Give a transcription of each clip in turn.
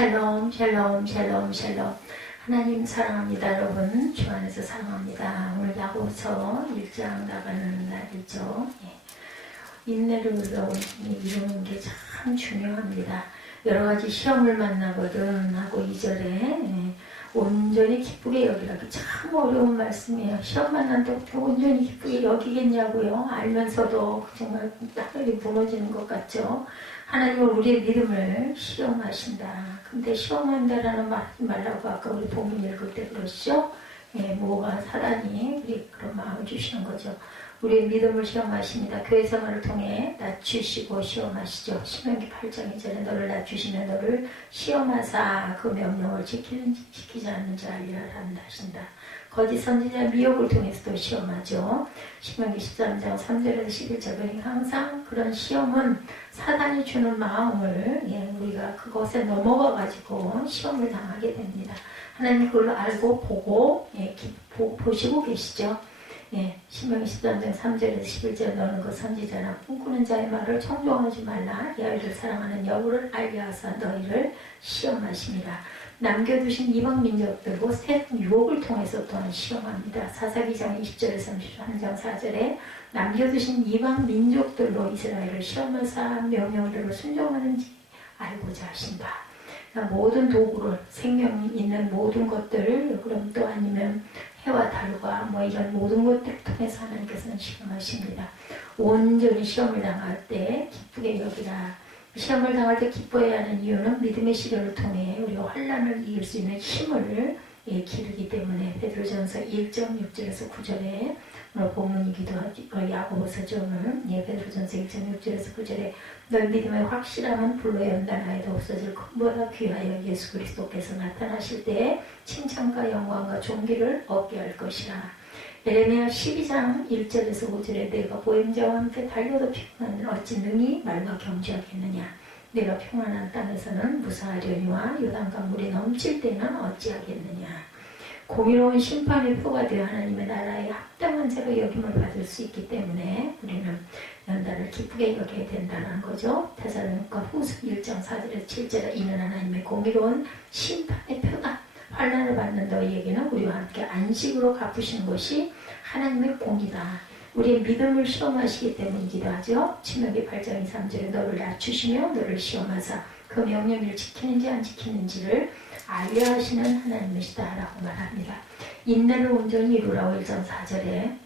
샬롬, 샬롬, 샬롬, 샬롬. 하나님 사랑합니다. 여러분, 주 안에서 사랑합니다. 오늘 야고보서 1장 나가는 날이죠. 인내를 이루는 게 참 중요합니다. 여러 가지 시험을 만나거든 하고 2절에 온전히 기쁘게 여기라기 참 어려운 말씀이에요. 시험 만난다고 온전히 기쁘게 여기겠냐고요. 알면서도 정말 하늘이 무너지는 것 같죠. 하나님은 우리의 믿음을 시험하신다. 근데 시험한다라는 말 하지 말라고 아까 우리 본문 읽을 때 그러시죠? 뭐가 사단이 우리 그런 마음을 주시는 거죠. 우리의 믿음을 시험하십니다. 교회 생활을 통해 낮추시고 시험하시죠. 신명기 8장 2절에 너를 낮추시면 너를 시험하사 그 명령을 지키지 않는지 알리라 하신다. 거짓 선지자 미혹을 통해서도 시험하죠. 신명기 13장 3절에서 11절에 항상 그런 시험은 사단이 주는 마음을 우리가 그것에 넘어가가지고 시험을 당하게 됩니다. 하나님 그걸 알고 보고 보시고 계시죠. 신명기 13장 3절에서 11절 너는 그 선지자나 꿈꾸는 자의 말을 청종하지 말라. 이 아이를 사랑하는 여부를 알게 하사 너희를 시험하십니다. 남겨두신 이방 민족들고 새 유혹을 통해서 또한 시험합니다. 사사기장 20절에서 33장 4절에 남겨두신 이방 민족들로 이스라엘을 시험하사 명령대로 순종하는지 알고자 하신다. 모든 도구를 생명 있는 모든 것들을 그럼 또 아니면 해와 달과 이런 모든 것들을 통해서 하나님께서는 시험하십니다. 온전히 시험을 당할 때 기쁘게 여기라. 시험을 당할 때 기뻐해야 하는 이유는 믿음의 시련을 통해 우리가 환난을 이길 수 있는 힘을 기르기 때문에 베드로전서 1장 6절에서 9절에 오늘 본문이기도 하고 야고보서죠. 오늘 베드로전서 1장 6절에서 9절에 너희 믿음의 확실함은 불로 연단하여도 없어질 금보다 귀하여 예수 그리스도께서 나타나실 때에 칭찬과 영광과 존귀를 얻게 할 것이라. 예레미야 12장 1절에서 5절에 내가 보행자와 함께 달려도 피곤하면 어찌 능히 말과 경주하겠느냐. 내가 평안한 땅에서는 무사하려니와 요단강 물이 넘칠 때는 어찌하겠느냐. 공의로운 심판의 표가 되어 하나님의 나라에 합당한 자로 여김을 받을 수 있기 때문에 우리는 연단을 기쁘게 여겨야 된다는 거죠. 데살로니가 후서 1장 4절에서 7절에 이는 하나님의 공의로운 심판의 표다. 환난을 받는 너희에게는 우리와 함께 안식으로 갚으시는 것이 하나님의 공이다. 우리의 믿음을 시험하시기 때문이기도 하죠. 신명기 8장 2, 3절에 너를 낮추시며 너를 시험하사 그 명령을 지키는지 안 지키는지를 알려 하시는 하나님이시다 라고 말합니다. 인내를 온전히 이루라고 1장 4절에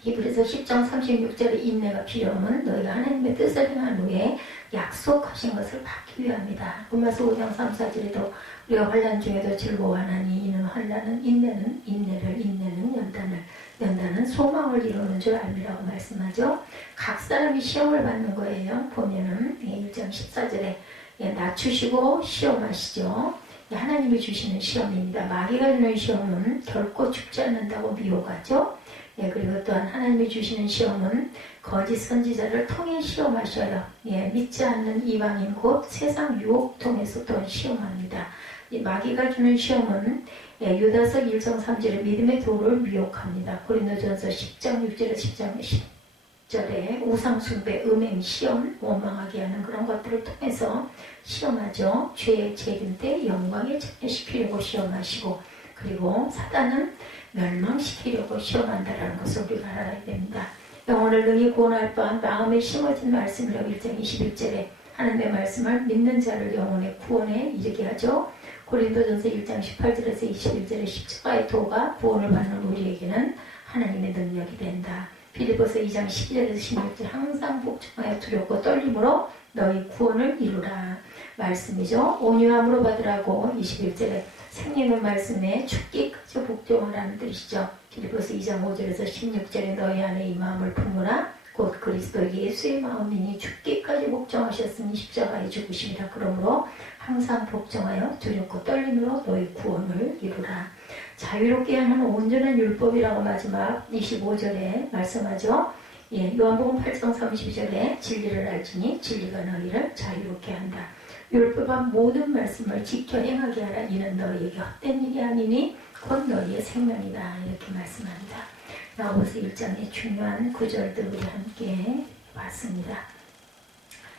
히브리서 10장 36절에 인내가 필요하면 너희가 하나님의 뜻을 행한 후에 약속하신 것을 받기 위함이다. 로마서 5장 3, 4절에도 우리가 환난 중에도 즐거워하나니 이는 환난은 인내는 연단은 소망을 이루는 줄 알미라고 말씀하죠. 각 사람이 시험을 받는 거예요. 보면은 1장 14절에 낮추시고 시험하시죠. 하나님이 주시는 시험입니다. 마귀가 주는 시험은 결코 죽지 않는다고 미혹하죠. 그리고 또한 하나님이 주시는 시험은 거짓 선지자를 통해 시험하셔요. 믿지 않는 이방인 곧 세상 유혹 통해서 또한 시험합니다. 마귀가 주는 시험은 유다서 1장 3절에 믿음의 도를 미혹합니다. 고린도전서 10장 6절에서 10장 10절에 우상숭배, 음행, 시험, 원망하게 하는 그런 것들을 통해서 시험하죠. 죄의 재림 때 영광에 참여시키려고 시험하시고 그리고 사단은 멸망시키려고 시험한다라는 것을 우리가 알아야 됩니다. 영혼을 능히 구원할 바한 마음에 심어진 말씀이라고 1장 21절에 하나님의 말씀을 믿는 자를 영혼의 구원에 이르게 하죠. 고린도전서 1장 18절에서 21절에 십자가의 도가 구원을 받는 우리에게는 하나님의 능력이 된다. 빌립보서 2장 12절에서 16절 항상 복종하여 두렵고 떨림으로 너희 구원을 이루라 말씀이죠. 온유함으로 받으라고 21절에 생명의 말씀에 죽기까지 복종하라는 뜻이죠. 빌립보서 2장 5절에서 16절에 너희 안에 이 마음을 품으라 곧 그리스도 예수의 마음이니 죽기까지 복종하셨으니 십자가에 죽으심이라. 그러므로 항상 복종하여 두렵고 떨림으로 너희 구원을 이루라. 자유롭게 하는 온전한 율법이라고 마지막 25절에 말씀하죠. 요한복음 8장 32절에 진리를 알지니 진리가 너희를 자유롭게 한다. 율법한 모든 말씀을 지켜 행하게 하라. 이는 너희에게 헛된 일이 아니니 곧 너희의 생명이다. 이렇게 말씀합니다. 야고보서 1장의 중요한 구절들 우리 함께 봤습니다.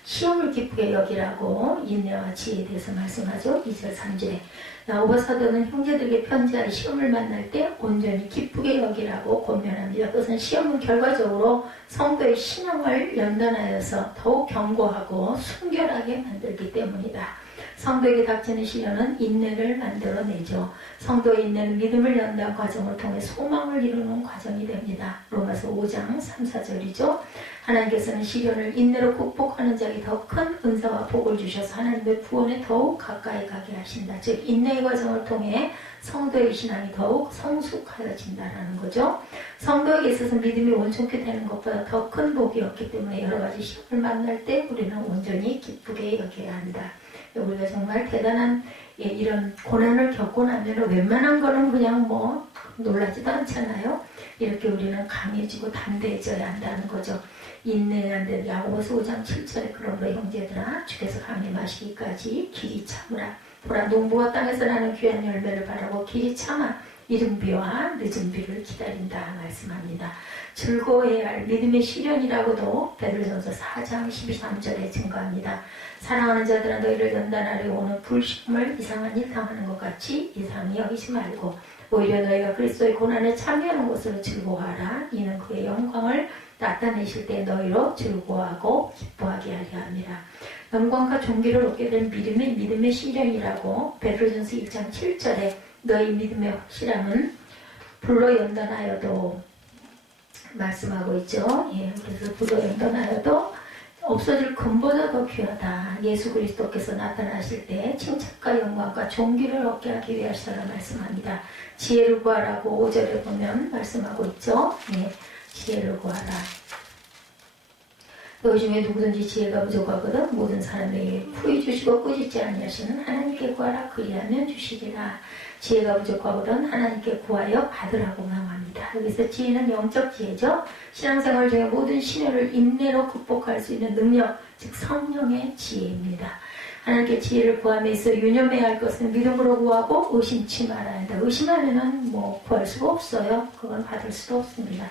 시험을 기쁘게 여기라고 인내와 지혜에 대해서 말씀하죠. 2절 3절에 야고보 사도는 형제들에게 편지하여 시험을 만날 때 온전히 기쁘게 여기라고 권면합니다. 그것은 시험은 결과적으로 성도의 신앙을 연단하여서 더욱 견고하고 순결하게 만들기 때문이다. 성도에게 닥치는 시련은 인내를 만들어내죠. 성도의 인내는 믿음을 연단 과정을 통해 소망을 이루는 과정이 됩니다. 로마서 5장 3, 4절이죠. 하나님께서는 시련을 인내로 극복하는 자에게 더 큰 은사와 복을 주셔서 하나님의 구원에 더욱 가까이 가게 하신다. 즉 인내의 과정을 통해 성도의 신앙이 더욱 성숙하여진다라는 거죠. 성도에게 있어서 믿음이 온전케 되는 것보다 더 큰 복이 없기 때문에 여러 가지 시험을 만날 때 우리는 온전히 기쁘게 여겨야 한다. 우리가 정말 대단한 이런 고난을 겪고 나면 웬만한 거는 그냥 뭐 놀라지도 않잖아요. 이렇게 우리는 강해지고 담대해져야 한다는 거죠. 인내해야 한다. 야고보서 5장 7절에 그러므로 형제들아 주께서 강림하시기까지 길이 참으라. 보라 농부가 땅에서 나는 귀한 열매를 바라고 길이 참아 이른 비와 늦은 비를 기다린다 말씀합니다. 즐거워해야 할 믿음의 시련이라고도 베드로전서 4장 13절에 증거합니다. 사랑하는 자들아 너희를 연단하려 오는 불식음을 이상한 일 당하는 것 같이 이상히 여기지 말고 오히려 너희가 그리스도의 고난에 참여하는 것으로 즐거워하라. 이는 그의 영광을 나타내실 때 너희로 즐거워하고 기뻐하게 하려 합니다. 영광과 존귀를 얻게 된 믿음의 시련이라고 베드로전서 1장 7절에 너희 믿음의 확실함은 불로 연단하여도 말씀하고 있죠. 그래서 불로 연단하여도 없어질 금보다 더 귀하다. 예수 그리스도께서 나타나실 때 칭찬과 영광과 존귀를 얻게 하기 위하시라 말씀합니다. 지혜를 구하라고 5절에 보면 말씀하고 있죠. 지혜를 구하라. 너희 중에 누구든지 지혜가 부족하거든 모든 사람에게 후히 주시고 꾸짖지 아니하시는 하나님께 구하라. 그리하면 주시리라. 지혜가 부족하거든 하나님께 구하여 받으라고 명합니다. 여기서 지혜는 영적 지혜죠. 신앙생활 중에 모든 시련을 인내로 극복할 수 있는 능력, 즉 성령의 지혜입니다. 하나님께 지혜를 구함에 있어 유념해야 할 것은 믿음으로 구하고 의심치 말아야 한다. 의심하면은 구할 수가 없어요. 그건 받을 수도 없습니다.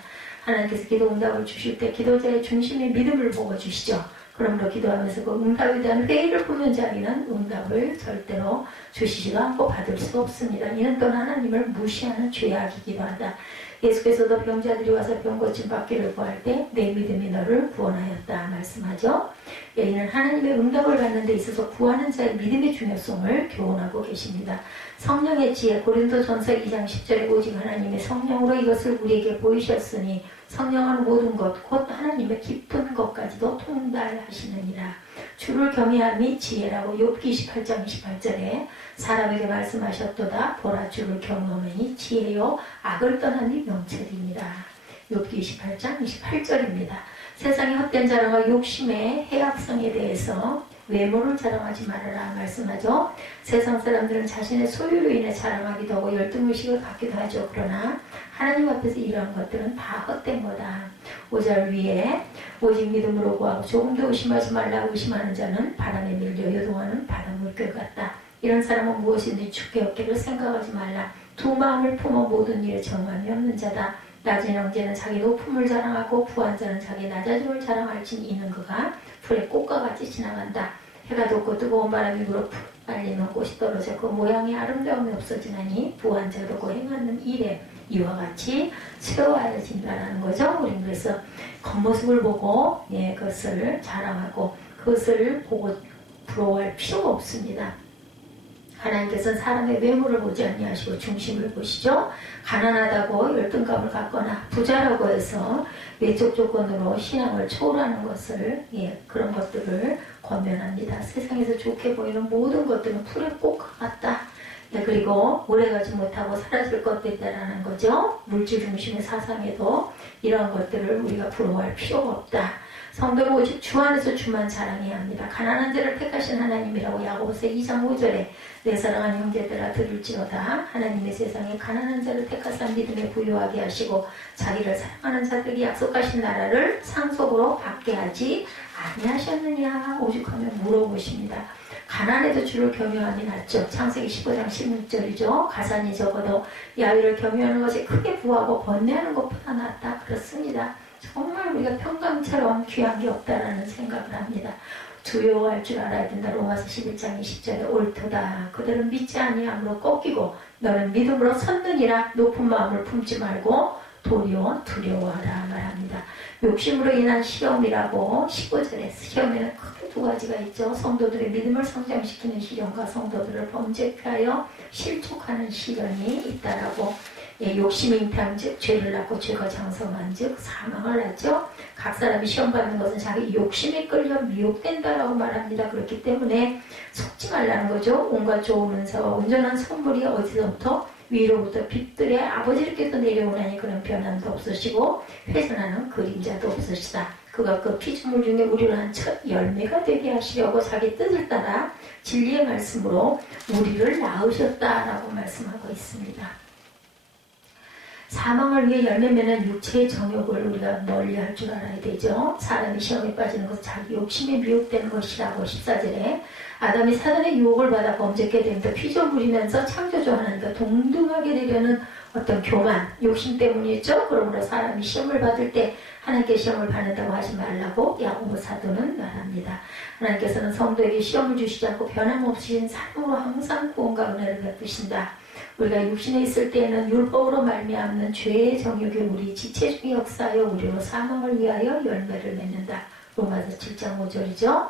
하나님께서 기도 응답을 주실 때 기도자의 중심에 믿음을 부어주시죠. 그러므로 기도하면서 그 응답에 대한 회의를 보는 자에게는 응답을 절대로 주시지도 않고 받을 수 없습니다. 이는 또 하나님을 무시하는 죄악이기도 하다. 예수께서도 병자들이 와서 병 고침 받기를 구할 때 내 믿음이 너를 구원하였다 말씀하죠. 이는 하나님의 응답을 받는 데 있어서 구하는 자의 믿음의 중요성을 교훈하고 계십니다. 성령의 지혜 고린도전서 2장 10절에 오직 하나님의 성령으로 이것을 우리에게 보이셨으니 성령은 모든 것 곧 하나님의 깊은 것까지도 통달하시느니라. 주를 경외함이 지혜라고 욥기 28장 28절에 사람에게 말씀하셨도다. 보라 주를 경외하니 지혜요 악을 떠나니 명철입니다. 욥기 28장 28절입니다. 세상의 헛된 자랑과 욕심의 해악성에 대해서 외모를 자랑하지 말아라 말씀하죠. 세상 사람들은 자신의 소유로 인해 자랑하기도 하고 열등의식을 갖기도 하죠. 그러나 하나님 앞에서 이러한 것들은 다 헛된 거다. 5절 위에 오직 믿음으로 구하고 조금도 의심하지 말라. 의심하는 자는 바람에 밀려 요동하는 바닷물결 같다. 이런 사람은 무엇이든지 죽게 얻기를 생각하지 말라. 두 마음을 품어 모든 일에 정함이 없는 자다. 낮은 형제는 자기 높음을 자랑하고 부한 자는 자기 낮아짐을 자랑할진 이는 그가 풀의 꽃과 같이 지나간다. 해가 돋고 뜨거운 바람이 불어 빨리면 꽃이 떨어져 그 모양의 아름다움이 없어지나니 부한 자도 그 행하는 일에 이와 같이 채워야진다라는 거죠. 우리는 그래서 겉모습을 보고 그것을 자랑하고 그것을 보고 부러워할 필요가 없습니다. 하나님께서는 사람의 외모를 보지 아니하시고 중심을 보시죠. 가난하다고 열등감을 갖거나 부자라고 해서 외적 조건으로 신앙을 초월하는 것을 그런 것들을 권면합니다. 세상에서 좋게 보이는 모든 것들은 풀의 꽃과 같다. 그리고 오래가지 못하고 사라질 것들이라는 거죠. 물질 중심의 사상에도 이런 것들을 우리가 부러워할 필요가 없다. 성도는 오직 주 안에서 주만 자랑해야 합니다. 가난한 자를 택하신 하나님이라고 야고보서 2장 5절에 내 사랑하는 형제들아 들을지어다. 하나님의 세상에 가난한 자를 택하사 믿음에 부유하게 하시고 자기를 사랑하는 자들이 약속하신 나라를 상속으로 받게 하지 아니하셨느냐 오죽하면 물어보십니다. 가난해도 주를 경외함이 낫죠. 창세기 15장 16절이죠. 가산이 적어도 야훼를 경외하는 것이 크게 부하고 번뇌하는 것보다 낫다. 그렇습니다. 정말 우리가 평강처럼 귀한 게 없다라는 생각을 합니다. 두려워할 줄 알아야 된다. 로마서 11장 20절에 옳도다. 그들은 믿지 아니함으로 꺾이고 너는 믿음으로 섰느니라. 높은 마음을 품지 말고 도리어 두려워하라 말합니다. 욕심으로 인한 시험이라고 15절에 시험에는 크게 두 가지가 있죠. 성도들의 믿음을 성장시키는 시련과 성도들을 범죄 피하여 실족하는 시련이 있다라고. 욕심이 잉태한 즉 죄를 낳고 죄가 장성한 즉 사망을 낳죠. 각 사람이 시험받는 것은 자기 욕심에 끌려 미혹된다라고 말합니다. 그렇기 때문에 속지 말라는 거죠. 온갖 좋은 은사와 온전한 선물이 어디서부터 위로부터 빛들의 아버지께서 내려오나니 그런 변함도 없으시고 훼손하는 그림자도 없으시다. 그가 그 피조물 중에 우리를 한 첫 열매가 되게 하시려고 자기 뜻을 따라 진리의 말씀으로 우리를 낳으셨다라고 말씀하고 있습니다. 사망을 위해 열매 맺는 육체의 정욕을 우리가 멀리할 줄 알아야 되죠. 사람이 시험에 빠지는 것은 자기 욕심에 미혹되는 것이라고 14절에 아담이 사단의 유혹을 받아 범죄케 되면서 피조물이면서 창조주 하나님과 동등하게 되려는 어떤 교만, 욕심 때문이죠. 그러므로 사람이 시험을 받을 때 하나님께 시험을 받는다고 하지 말라고 야고보 사도는 말합니다. 하나님께서는 성도에게 시험을 주시지 않고 변함없으신 삶으로 항상 구원과 은혜를 베푸신다. 우리가 육신에 있을 때에는 율법으로 말미암는 죄의 정욕이 우리 지체 중에 역사하여 우리로 사망을 위하여 열매를 맺는다. 로마서 7장 5절이죠.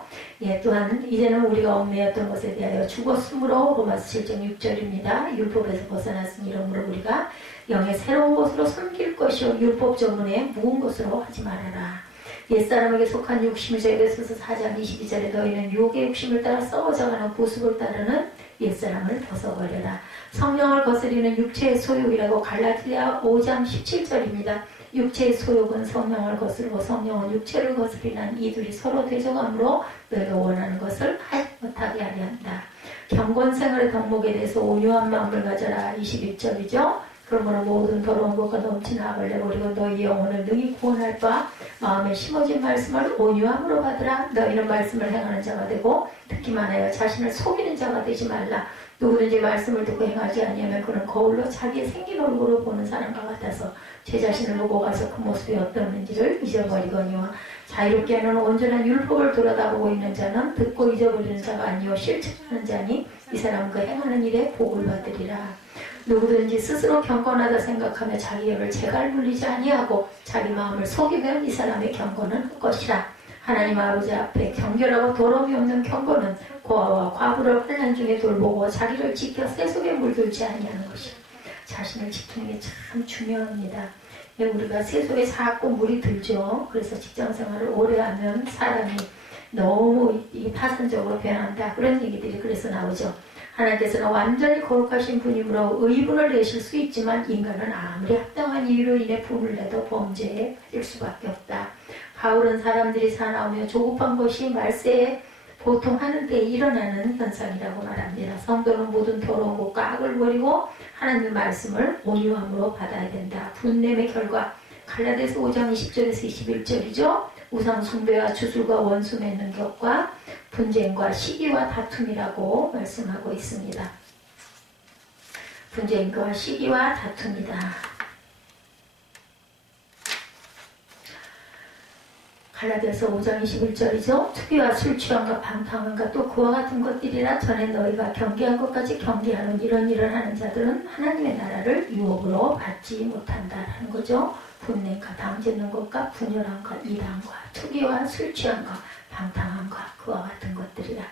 또한 이제는 우리가 얽매였던 것에 대하여 죽었으므로 로마서 7장 6절입니다. 율법에서 벗어났으니 이러므로 우리가 영의 새로운 것으로 섬길 것이요 율법 전문에 묵은 것으로 하지 말아라. 옛사람에게 속한 욕심을 에베소서 4장 22절에 너희는 유혹의 욕심을 따라 썩어져가는 구습을 따르는 옛사람을 벗어버려라. 성령을 거스리는 육체의 소욕이라고 갈라디아 5장 17절입니다. 육체의 소욕은 성령을 거스르고 성령은 육체를 거스리는 이들이 서로 대적함으로 너희가 원하는 것을 하지 못하게 하려 한다. 경건생활의 덕목에 대해서 온유한 마음을 가져라. 21절이죠. 그러므로 모든 더러운 것과 넘치는 악을 내버리고 너희 영혼을 능히 구원할 바 마음에 심어진 말씀을 온유함으로 받으라. 너희는 말씀을 행하는 자가 되고 듣기만 하여 자신을 속이는 자가 되지 말라. 누구든지 말씀을 듣고 행하지 아니하면 그는 거울로 자기의 생긴 얼굴을 보는 사람과 같아서 제 자신을 보고 가서 그 모습이 어떠한지를 잊어버리거니와 자유롭게 하는 온전한 율법을 돌아다보고 있는 자는 듣고 잊어버리는 자가 아니요 실천하는 자니 이 사람은 그 행하는 일에 복을 받으리라. 누구든지 스스로 경건하다 생각하며 자기 입을 재갈 물리지 아니하고 자기 마음을 속이면 이 사람의 경건은 헛것이라. 하나님 아버지 앞에 경결하고 더러움이 없는 경건은 고아와 과부를 환난 중에 돌보고 자기를 지켜 새 속에 물들지 아니하는 것이라. 자신을 지키는 게 참 중요합니다. 우리가 새 속에 자꾸 물이 들죠. 그래서 직장생활을 오래 하면 사람이 너무 파산적으로 변한다. 그런 얘기들이 그래서 나오죠. 하나님께서는 완전히 거룩하신 분이므로 의분을 내실 수 있지만 인간은 아무리 합당한 이유로 인해 분을 내도 범죄에 빠질 수밖에 없다. 바울은 사람들이 사나우며 조급한 것이 말세에 보통 하는 때에 일어나는 현상이라고 말합니다. 성도는 모든 더러운 것과 악을 버리고 하나님의 말씀을 온유함으로 받아야 된다. 분냄의 결과 갈라디아서 5장 20절에서 21절이죠. 우상 숭배와 주술과 원수 맺는 격과 분쟁과 시기와 다툼이라고 말씀하고 있습니다. 분쟁과 시기와 다툼이다. 갈라디아서 5장 21절이죠. 투기와 술 취함과 방탕함과 또 그와 같은 것들이라 전에 너희가 경계한 것까지 경계하는 이런 일을 하는 자들은 하나님의 나라를 유혹으로 받지 못한다라는 거죠. 분냄과 당짓는 것과 분열함과 이단과 투기와 술 취함과 방탕함과 그와 같은 것들이라.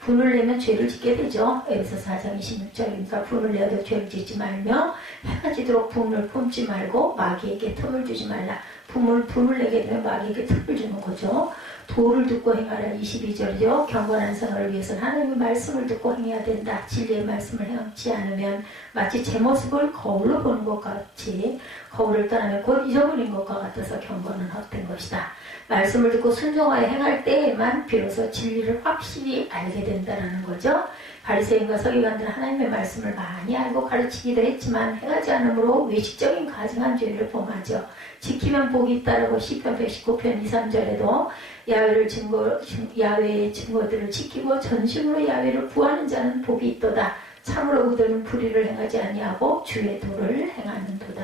분을 내면 죄를 짓게 되죠. 에베소서 4장 26절입니다. 분을 내어도 죄를 짓지 말며 해가 지도록 분을 품지 말고 마귀에게 틈을 주지 말라. 분을 내게 되면 마귀에게 틈을 주는 거죠. 도를 듣고 행하라. 22절이죠. 경건한 생활을 위해서는 하나님의 말씀을 듣고 행해야 된다. 진리의 말씀을 행하지 않으면 마치 제 모습을 거울로 보는 것 같이 거울을 떠나면 곧 잊어버린 것과 같아서 경건은 헛된 것이다. 말씀을 듣고 순종하여 행할 때에만 비로소 진리를 확실히 알게 된다는 거죠. 바리새인과 서기관들은 하나님의 말씀을 많이 알고 가르치기도 했지만 행하지 않으므로 외식적인 가증한 죄를 범하죠. 지키면 복이 있다라고 시편 119편 2, 3절에도 야훼의 증거들을 지키고 전심으로 야훼를 구하는 자는 복이 있도다. 참으로 그들은 불의를 행하지 아니하고 주의 도를 행하는도다.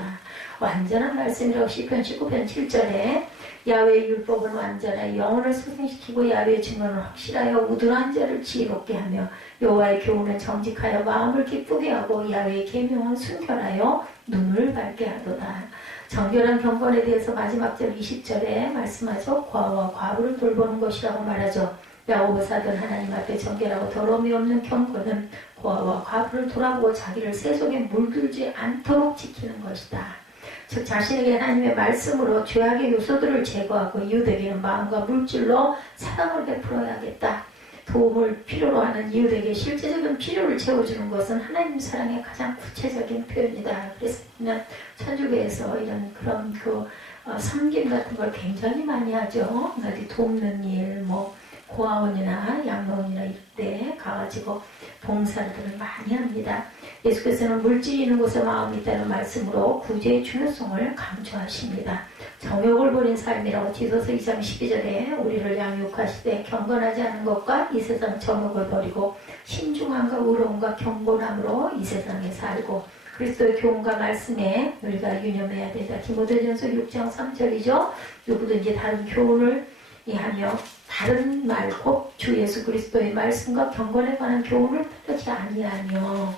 완전한 말씀이라고 시편 19편 7절에 야훼의 율법은 완전하여 영혼을 소생시키고 야훼의 증언은 확실하여 우둔한 자를 지혜롭게 하며 여호와의 교훈은 정직하여 마음을 기쁘게 하고 야훼의 계명은 순결하여 눈을 밝게 하도다. 정결한 경건에 대해서 마지막 절 20절에 말씀하죠. 과와 과부를 돌보는 것이라고 말하죠. 야고보사들 하나님 앞에 정결하고 더러움이 없는 경건은 고아와 과부를 돌아보고 자기를 세속에 물들지 않도록 지키는 것이다. 즉 자신에게 하나님의 말씀으로 죄악의 요소들을 제거하고 이웃에게는 마음과 물질로 사랑을 베풀어야겠다. 도움을 필요로 하는 이웃에게 실제적인 필요를 채워주는 것은 하나님 사랑의 가장 구체적인 표현이다. 그래서 그냥 천주교에서 이런 그런 섬김 같은 걸 굉장히 많이 하죠. 어디 돕는 일, 고아원이나 양로원이나 이럴 때 가가지고 봉사들을 많이 합니다. 예수께서는 물질이 있는 곳에 마음이 있다는 말씀으로 구제의 중요성을 강조하십니다. 정욕을 버린 삶이라고 디도서 2장 12절에 우리를 양육하시되 경건하지 않은 것과 이 세상 정욕을 버리고 신중함과 의로움과 경건함으로 이 세상에 살고 그리스도의 교훈과 말씀에 우리가 유념해야 된다. 디모데전서 6장 3절이죠. 누구든지 다른 교훈을 하며 다른 말 곧 주 예수 그리스도의 말씀과 경건에 관한 교훈을 따르지 아니하며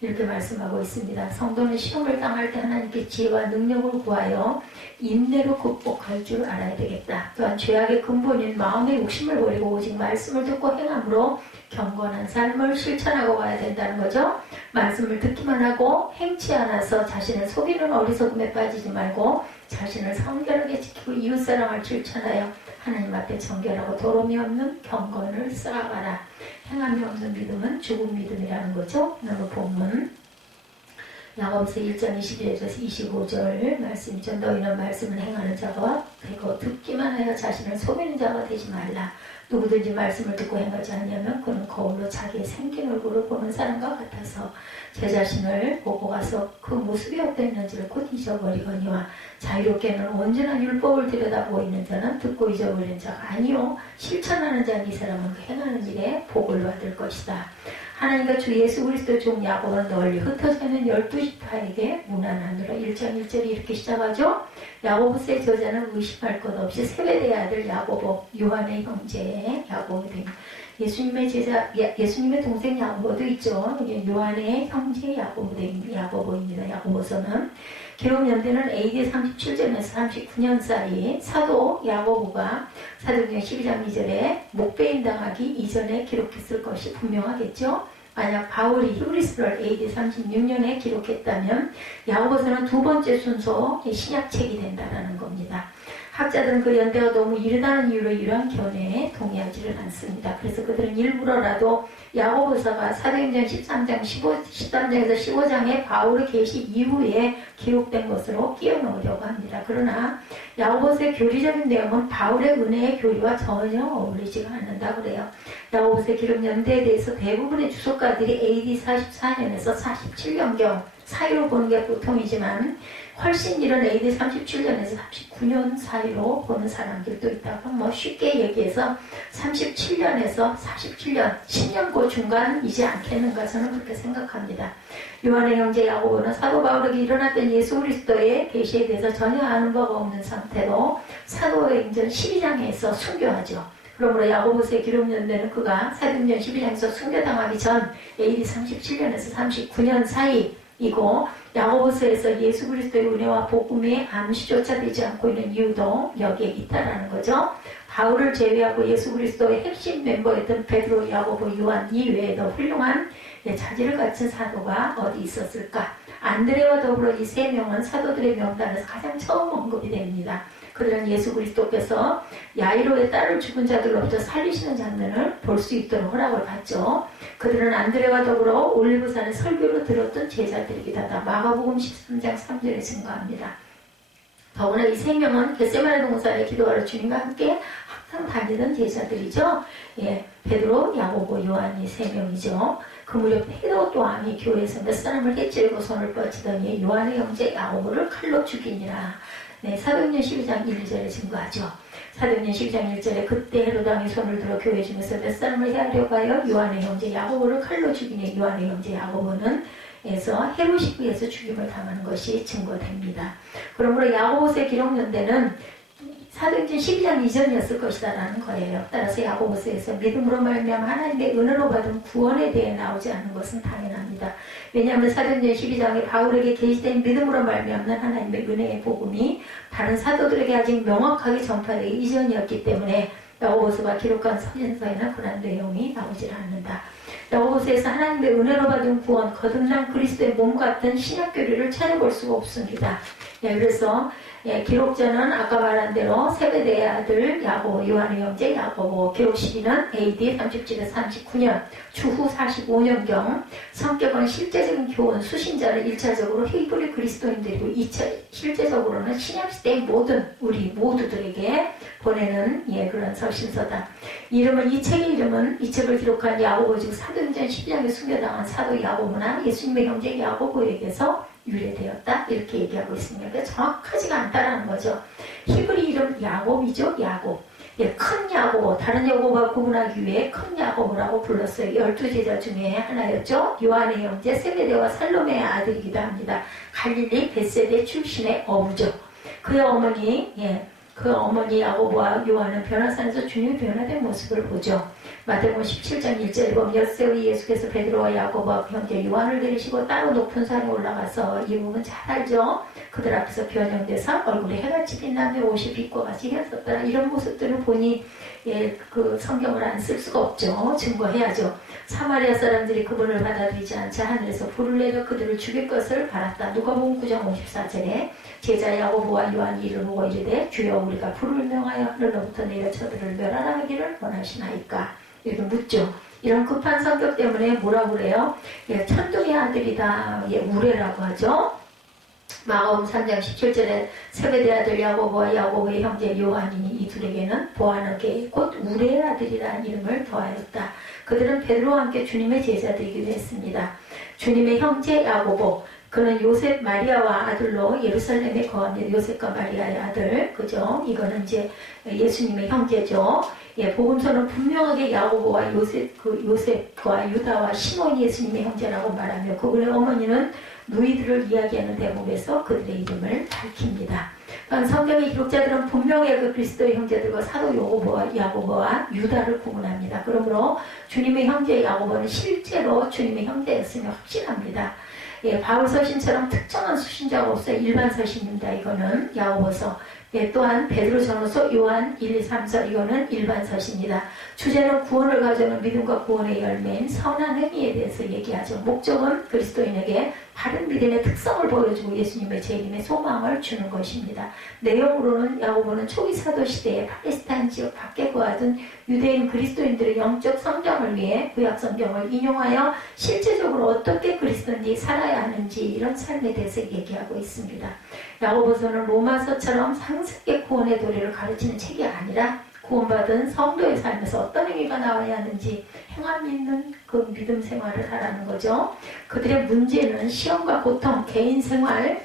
이렇게 말씀하고 있습니다. 성도는 시험을 당할 때 하나님께 지혜와 능력을 구하여 인내로 극복할 줄 알아야 되겠다. 또한 죄악의 근본인 마음의 욕심을 버리고 오직 말씀을 듣고 행함으로 경건한 삶을 실천하고 가야 된다는 거죠. 말씀을 듣기만 하고 행치 않아서 자신을 속이는 어리석음에 빠지지 말고 자신을 성결하게 지키고 이웃사랑을 실천하여 하나님 앞에 정결하고 도름이 없는 경건을 쌓아가라. 행함이 없는 믿음은 죽은 믿음이라는 거죠. 오늘 본문 야고보서 1장 21절에서 25절 말씀이죠. 너희는 말씀을 행하는 자가 되고 듣기만 하여 자신을 속이는 자가 되지 말라. 누구든지 말씀을 듣고 행하지 않으면 그는 거울로 자기의 생긴 얼굴을 보는 사람과 같아서 제 자신을 보고 가서 그 모습이 어땠는지를 곧 잊어버리거니와 자유롭게는 온전한 율법을 들여다보고 있는 자는 듣고 잊어버리는 자가 아니요 실천하는 자는 이 사람은 그 행하는 일에 복을 받을 것이다. 하나님과 주 예수 그리스도 종 야고보는 널리 흩어져 있는 12지파에게 문안하느라 1장 1절이 이렇게 시작하죠. 야고보서의 저자는 의심할 것 없이 세베대의 아들 야고보, 요한의 형제 야고보입니다. 예수님의 동생 야고보도 있죠. 이게 요한의 형제 야고보입니다. 야고보서는 기록 연대는 AD 37년에서 39년 사이 사도 야고보가 사도행전 12장 2절에 목배임 당하기 이전에 기록했을 것이 분명하겠죠. 만약 바울이 히브리스를 AD 36년에 기록했다면 야고보서는 두 번째 순서 신약책이 된다는 겁니다. 학자들은 그 연대가 너무 이르다는 이유로 이러한 견해에 동의하지를 않습니다. 그래서 그들은 일부러라도 야고보서가 사도행전 13장에서 15장에 바울의 계시 이후에 기록된 것으로 끼워 넣으려고 합니다. 그러나 야고보서의 교리적인 내용은 바울의 은혜의 교리와 전혀 어울리지가 않는다 그래요. 야고보서의 기록 연대에 대해서 대부분의 주석가들이 AD 44년에서 47년경 사이로 보는 게 보통이지만 훨씬 이런 AD 37년에서 39년 사이로 보는 사람들도 있다고 쉽게 얘기해서 37년에서 47년 10년 그 중간이지 않겠는가 저는 그렇게 생각합니다. 요한의 형제 야고보는 사도 바울에게 일어났던 예수 그리스도의 계시에 대해서 전혀 아는 바가 없는 상태로 사도행전 12장에서 순교하죠. 그러므로 야고보서의 기록 연대는 그가 사도행전 12장에서 순교당하기 전 AD 37년에서 39년 사이이고 야고보서에서 예수 그리스도의 은혜와 복음이 암시조차 되지 않고 있는 이유도 여기에 있다라는 거죠. 바울을 제외하고 예수 그리스도의 핵심 멤버였던 베드로, 야고보, 요한 이외에도 훌륭한 자질을 갖춘 사도가 어디 있었을까? 안드레와 더불어 이 세 명은 사도들의 명단에서 가장 처음 언급이 됩니다. 그들은 예수 그리스도께서 야이로의 딸을 죽은 자들로부터 살리시는 장면을 볼 수 있도록 허락을 받죠. 그들은 안드레와 더불어 올리브산의 설교를 들었던 제자들이기도 하다. 마가복음 13장 3절에 증거합니다. 더구나 이 세 명은 겟세마네 동산에 기도하러 주님과 함께 항상 다니던 제자들이죠. 베드로, 야고보, 요한 이 세 명이죠. 그 무렵 헤롯 왕이 교회에서 몇 사람을 해치려고 손을 뻗치더니 요한의 형제 야고보를 칼로 죽이니라. 사도행전 12장 1절에 증거하죠. 사도행전 12장 1절에 그때 헤롯 왕이 손을 들어 교회 중에서 몇 사람을 해하려고 하여 요한의 형제 야고보를 칼로 죽이니 요한의 형제 야고보는 에서 헤롯시부에서 죽임을 당하는 것이 증거됩니다. 그러므로 야고보서의 기록 연대는 사도행전 12장 이전이었을 것이다라는 거예요. 따라서 야고보서에서 믿음으로 말미암아 하나님의 은혜로 받은 구원에 대해 나오지 않는 것은 당연합니다. 왜냐하면 사도행전 12장에 바울에게 계시된 믿음으로 말미암는 하나님의 은혜의 복음이 다른 사도들에게 아직 명확하게 전파되기 이전이었기 때문에 야고보서가 기록한 서신서에는 그런 내용이 나오질 않는다. 야고보서에서 하나님의 은혜로 받은 구원, 거듭난 그리스도의 몸 같은 신약 교리를 찾아볼 수가 없습니다. 그래서 기록자는 아까 말한 대로 세베대의 아들 야고보, 요한의 형제 야고보, 기록 시기는 AD 37에서 39년, 추후 45년경, 성격은 실제적인 교훈, 수신자를 1차적으로 히브리 그리스도인들이고 2차, 실제적으로는 신약시대의 모든 우리 모두들에게 보내는 그런 서신서다. 이 책의 이름은 이 책을 기록한 야고보, 즉 사도행전 12장에 숨겨당한 사도 야고보나 예수님의 형제 야고보에게서 유래되었다 이렇게 얘기하고 있습니다. 그러니까 정확하지가 않다라는 거죠. 히브리 이름 야곱이죠. 야곱. 큰 야곱, 다른 야곱과 구분하기 위해 큰 야곱이라고 불렀어요. 12제자 중에 하나였죠. 요한의 형제 세베대와 살로메의 아들이기도 합니다. 갈릴리 벳세대 출신의 어부죠. 그의 어머니 야고보와 요한은 변화산에서 주님이 변화된 모습을 보죠. 마태복음 17장 1절에 보면 엿새의 예수께서 베드로와 야고보와 그 형제 요한을 데리시고 따로 높은 산에 올라가서 이 부분 잘 알죠. 그들 앞에서 변형돼서 얼굴에 해같이 빛나며 옷이 빛과 같이 휘었었더라. 이런 모습들을 보니 그 성경을 안 쓸 수가 없죠. 증거해야죠. 사마리아 사람들이 그분을 받아들이지 않자 하늘에서 불을 내려 그들을 죽일 것을 바랐다. 누가복음 9장 54절에 제자 야고보와 요한이 이를 보고 이르되 주여 우리가 불을 명하여 하늘로부터 내려 저들을 멸하라 하기를 원하시나이까. 이렇게 묻죠. 이런 급한 성격 때문에 뭐라고 그래요? 천둥의 아들이다. 우레라고 하죠. 마가복음 3장 17절에 세베대 아들 야고보와 야고보의 형제 요한이니 이 둘에게는 보아너게 곧 우레의 아들이라는 이름을 더하였다. 그들은 베드로와 함께 주님의 제자들이기도 했습니다. 주님의 형제 야고보, 그는 요셉 마리아와 아들로 예루살렘에 거합니다. 요셉과 마리아의 아들, 그죠? 이거는 이제 예수님의 형제죠. 복음서는 분명하게 야고보와 요셉과 유다와 시몬이 예수님의 형제라고 말하며 그분의 어머니는 누이들을 이야기하는 대목에서 그들의 이름을 밝힙니다. 그러니까 성경의 기록자들은 분명히 그 그리스도의 형제들과 사도 야고보와 유다를 구분합니다. 그러므로 주님의 형제 야고보는 실제로 주님의 형제였으며 확신합니다. 바울 서신처럼 특정한 수신자가 없어요. 일반 서신입니다. 이거는 야고보서. 또한 베드로 전후서 요한 1, 2, 3서 이거는 일반 서신입니다. 주제는 구원을 가져오는 믿음과 구원의 열매인 선한 행위에 대해서 얘기하죠. 목적은 그리스도인에게 바른 믿음의 특성을 보여주고 예수님의 재림의 소망을 주는 것입니다. 내용으로는 야고보는 초기 사도 시대에 팔레스타인 지역 밖에 거하던 유대인 그리스도인들의 영적 성장을 위해 구약 성경을 인용하여 실제적으로 어떻게 그리스도인이 살아야 하는지 이런 삶에 대해서 얘기하고 있습니다. 야고보서는 로마서처럼 상세하게 구원의 도리를 가르치는 책이 아니라 구원받은 성도의 삶에서 어떤 행위가 나와야 하는지 행함 있는 그 믿음 생활을 하라는 거죠. 그들의 문제는 시험과 고통, 개인 생활,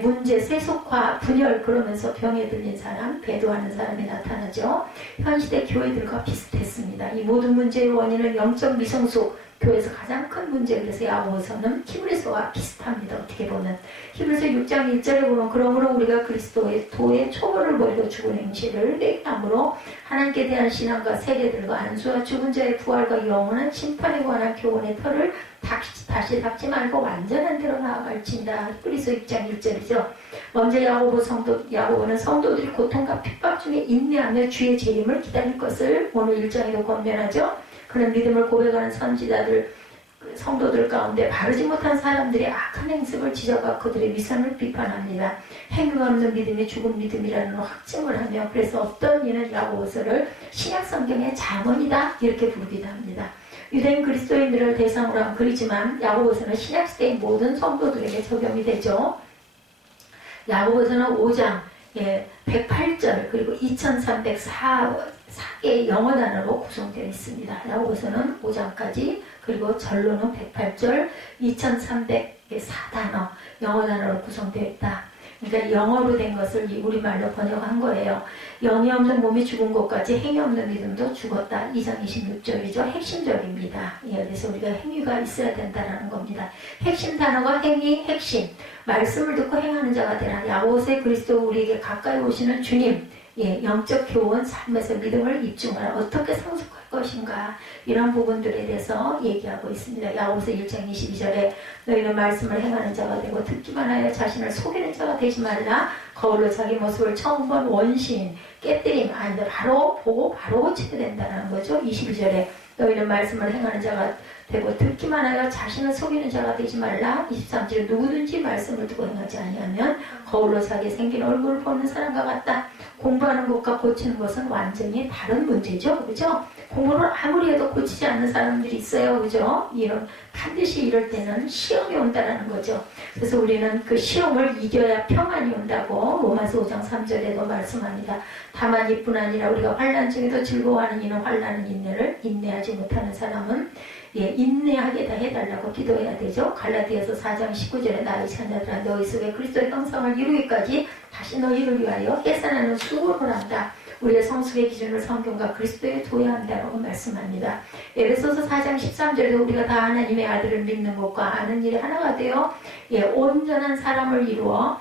문제, 세속화, 분열, 그러면서 병에 들린 사람, 배도하는 사람이 나타나죠. 현시대 교회들과 비슷했습니다. 이 모든 문제의 원인은 영적 미성숙, 교회에서 가장 큰 문제. 그래서 야고보서는 히브리서와 비슷합니다. 어떻게 보면 히브리서 6장 1절에 보면 그러므로 우리가 그리스도의 도의 초벌을 버리고 죽은 행실을 회개함으로 하나님께 대한 신앙과 세례들과 안수와 죽은 자의 부활과 영원한 심판에 관한 교훈의 털을 다시 닦지 말고 완전한 대로 나아갈진다. 히브리서 6장 1절이죠. 먼저 야고보는 성도들이 고통과 핍박 중에 인내하며 주의 재림을 기다릴 것을 오늘 1장에도 권면하죠. 그런 믿음을 고백하는 선지자들, 성도들 가운데 바르지 못한 사람들이 악한 행습을 지적하고 그들의 위선을 비판합니다. 행위가 없는 믿음이 죽은 믿음이라는 확증을 하며 그래서 어떤 이는 야고보서를 신약 성경의 잠언이다 이렇게 부르기도 합니다. 유대인 그리스도인들을 대상으로 한 글이지만 야고보서는 신약 시대의 모든 성도들에게 적용이 되죠. 야고보서는 5장 108절 그리고 2304개의 영어 단어로 구성되어 있습니다. 야고보서는 5장까지 그리고 전로는 108절 2304단어 영어 단어로 구성되어 있다. 그러니까 영어로 된 것을 우리말로 번역한 거예요. 영이 없는 몸이 죽은 것까지 행위 없는 믿음도 죽었다. 2장 26절이죠. 핵심적입니다. 그래서 우리가 행위가 있어야 된다는 겁니다. 핵심 단어가 행위, 핵심. 말씀을 듣고 행하는 자가 되라. 야고보서의 그리스도 우리에게 가까이 오시는 주님, 영적 교원, 삶에서 믿음을 입증하라. 어떻게 성숙할 것인가, 이런 부분들에 대해서 얘기하고 있습니다. 야고보서 1장 22절에 너희는 말씀을 행하는 자가 되고 듣기만 하여 자신을 속이는 자가 되지 말라. 거울로 자기 모습을 처음 본 원신, 깨뜨림, 바로 보고 바로 고치게 된다는 거죠. 22절에 너희는 말씀을 행하는 자가 되고 듣기만 하여 자신을 속이는 자가 되지 말라. 23절에 누구든지 말씀을 듣고 행하지 아니하면 거울로 자기 생긴 얼굴을 보는 사람과 같다. 공부하는 것과 고치는 것은 완전히 다른 문제죠. 그죠? 공부를 아무리 해도 고치지 않는 사람들이 있어요. 그죠? 반드시 이럴 때는 시험이 온다라는 거죠. 그래서 우리는 그 시험을 이겨야 평안이 온다고 로마서 5장 3절에도 말씀합니다. 다만 이뿐 아니라 우리가 환난 중에도 즐거워하는 이는 환난은 인내를, 인내하지 못하는 사람은 인내하게 다 해달라고 기도해야 되죠. 갈라디아서 4장 19절에 나의 자녀들아 너희 속에 그리스도의 형상을 이루기까지 다시 너희를 위하여 해산하는 수고를 한다. 우리의 성숙의 기준을 성경과 그리스도에 둬야 한다고 말씀합니다. 에베소서 4장 13절에도 우리가 다 하나님의 아들을 믿는 것과 아는 일이 하나가 되어 온전한 사람을 이루어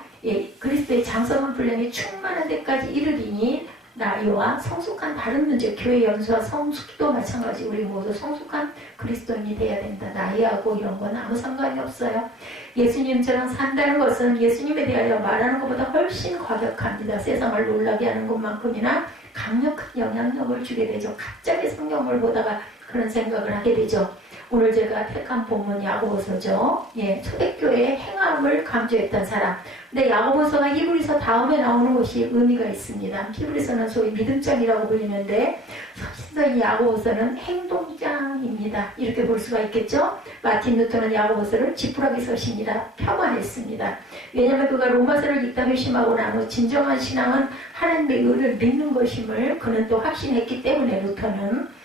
그리스도의 장성한 분량이 충만한 데까지 이르리니 나이와 성숙한 다른 문제, 교회 연수와 성숙도 마찬가지. 우리 모두 성숙한 그리스도인이 돼야 된다. 나이하고 이런 건 아무 상관이 없어요. 예수님처럼 산다는 것은 예수님에 대하여 말하는 것보다 훨씬 과격합니다. 세상을 놀라게 하는 것만큼이나 강력한 영향력을 주게 되죠. 갑자기 성경을 보다가 그런 생각을 하게 되죠. 오늘 제가 택한 본문 야고보서죠. 초대교회의 행함을 강조했던 사람. 근데 야고보서가 히브리서 다음에 나오는 것이 의미가 있습니다. 히브리서는 소위 믿음장이라고 불리는데 사실상 야고보서는 행동장입니다. 이렇게 볼 수가 있겠죠. 마틴 루터는 야고보서를 지푸라기 서신이라 폄하했습니다. 왜냐하면 그가 로마서를 읽다 회심하고 난 후 진정한 신앙은 하나님의 의를 믿는 것임을 그는 또 확신했기 때문에 루터는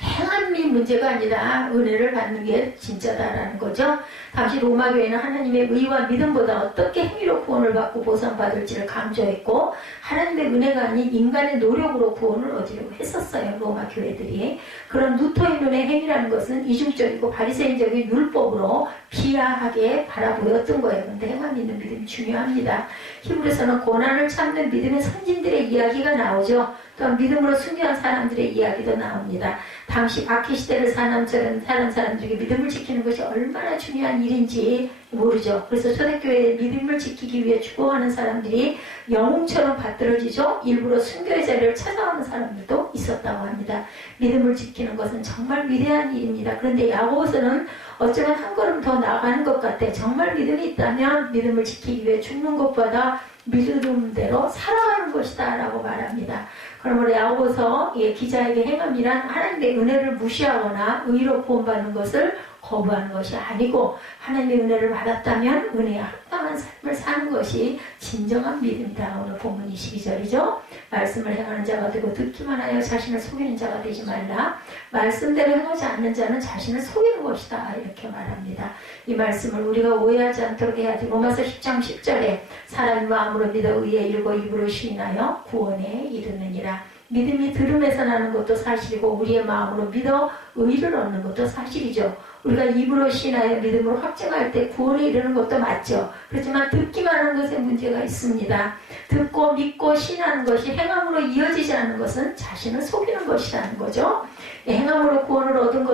행함이 문제가 아니라 은혜를 받는 게 진짜다라는 거죠. 당시 로마 교회는 하나님의 의와 믿음보다 어떻게 행위로 구원을 받고 보상받을지를 강조했고 하나님의 은혜가 아닌 인간의 노력으로 구원을 얻으려고 했었어요. 로마 교회들이. 그런 루터의 눈의 행위라는 것은 이중적이고 바리새인적인 율법으로 비하하게 바라보였던 거예요. 그런데 행함 있는 믿음이 중요합니다. 히브리서는 고난을 참는 믿음의 선진들의 이야기가 나오죠. 또한 믿음으로 순교한 사람들의 이야기도 나옵니다. 당시 박해시대를 사는 사람들에게 믿음을 지키는 것이 얼마나 중요한 일인지 모르죠. 그래서 초대교회의 믿음을 지키기 위해 죽어가는 사람들이 영웅처럼 받들어지죠. 일부러 순교의 자리를 찾아오는 사람들도 있었다고 합니다. 믿음을 지키는 것은 정말 위대한 일입니다. 그런데 야고보서는 어쩌면 한 걸음 더 나아가는 것 같아. 정말 믿음이 있다면 믿음을 지키기 위해 죽는 것보다 믿음대로 살아가는 것이다 라고 말합니다. 그러므로 야고보서 기자에게 행함이란 하나님의 은혜를 무시하거나 의로 구원받는 것을 거부하는 것이 아니고 하나님의 은혜를 받았다면 은혜에 합당한 삶을 사는 것이 진정한 믿음이다. 오늘 본문 22절이죠. 말씀을 행하는 자가 되고 듣기만 하여 자신을 속이는 자가 되지 말라. 말씀대로 행하지 않는 자는 자신을 속이는 것이다. 이렇게 말합니다. 이 말씀을 우리가 오해하지 않도록 해야지. 로마서 10장 10절에 사람이 마음으로 믿어 의에 이르고 입으로 시인하여 구원에 이르느니라. 믿음이 들음에서 나는 것도 사실이고 우리의 마음으로 믿어 의를 얻는 것도 사실이죠. 우리가 입으로 신하여 믿음으로 확증할 때 구원에 이르는 것도 맞죠. 그렇지만 듣기만 하는 것에 문제가 있습니다. 듣고 믿고 신하는 것이 행함으로 이어지지 않는 것은 자신을 속이는 것이라는 거죠. 행함으로 구원을 얻은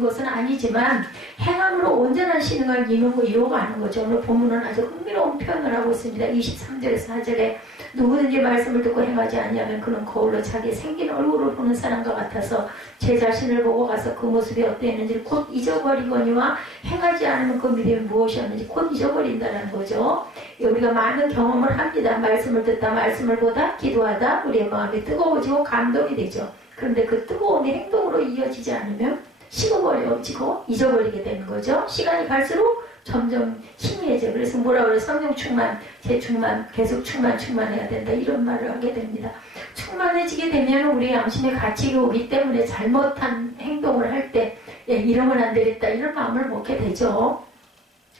것은 아니지만 행함으로 온전한 신앙을 이루어가는 거죠. 오늘 본문은 아주 흥미로운 표현을 하고 있습니다. 23절에서 4절에 누구든지 말씀을 듣고 행하지 아니하면 그는 거울로 자기 생긴 얼굴을 보는 사람과 같아서 제 자신을 보고 가서 그 모습이 어땠는지 곧 잊어버리거니와 행하지 않으면 그 믿음이 무엇이었는지 곧 잊어버린다는 거죠. 우리가 많은 경험을 합니다. 말씀을 듣다 말씀을 보다 기도하다 우리의 마음이 뜨거워지고 감동이 되죠. 그런데 그 뜨거움이 행동으로 이어지지 않으면 식어버려지고 잊어버리게 되는 거죠. 시간이 갈수록 점점 희미해져. 그래서 뭐라 그래요? 성령 충만, 재충만, 계속 충만해야 된다. 이런 말을 하게 됩니다. 충만해지게 되면 우리 양심의 가치가 오기 때문에 잘못한 행동을 할 때 이러면 안 되겠다. 이런 마음을 먹게 되죠.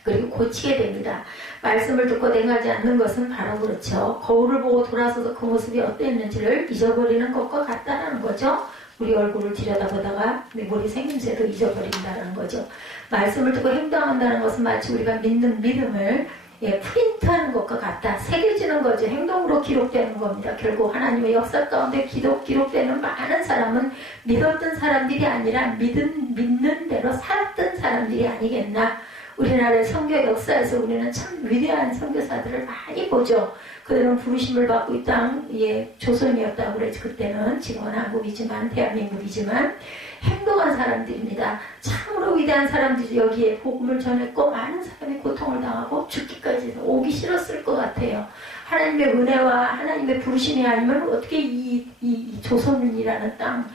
그리고 고치게 됩니다. 말씀을 듣고 행하지 않는 것은 바로 그렇죠. 거울을 보고 돌아서서 그 모습이 어땠는지를 잊어버리는 것과 같다라는 거죠. 우리 얼굴을 들여다보다가 내 머리 생김새도 잊어버린다는 거죠. 말씀을 듣고 행동한다는 것은 마치 우리가 믿는 믿음을 프린트하는 것과 같다. 새겨지는 거죠. 행동으로 기록되는 겁니다. 결국 하나님의 역사 가운데 기록되는 많은 사람은 믿었던 사람들이 아니라 믿는 대로 살았던 사람들이 아니겠나. 우리나라의 선교 역사에서 우리는 참 위대한 선교사들을 많이 보죠. 그들은 부르심을 받고 이 땅에 조선이었다고 그랬지. 그때는 지금은 한국이지만 대한민국이지만 행동한 사람들입니다. 참으로 위대한 사람들이 여기에 복음을 전했고 많은 사람이 고통을 당하고 죽기까지 오기 싫었을 것 같아요. 하나님의 은혜와 하나님의 부르심이 아니면 어떻게 이 조선이라는 땅,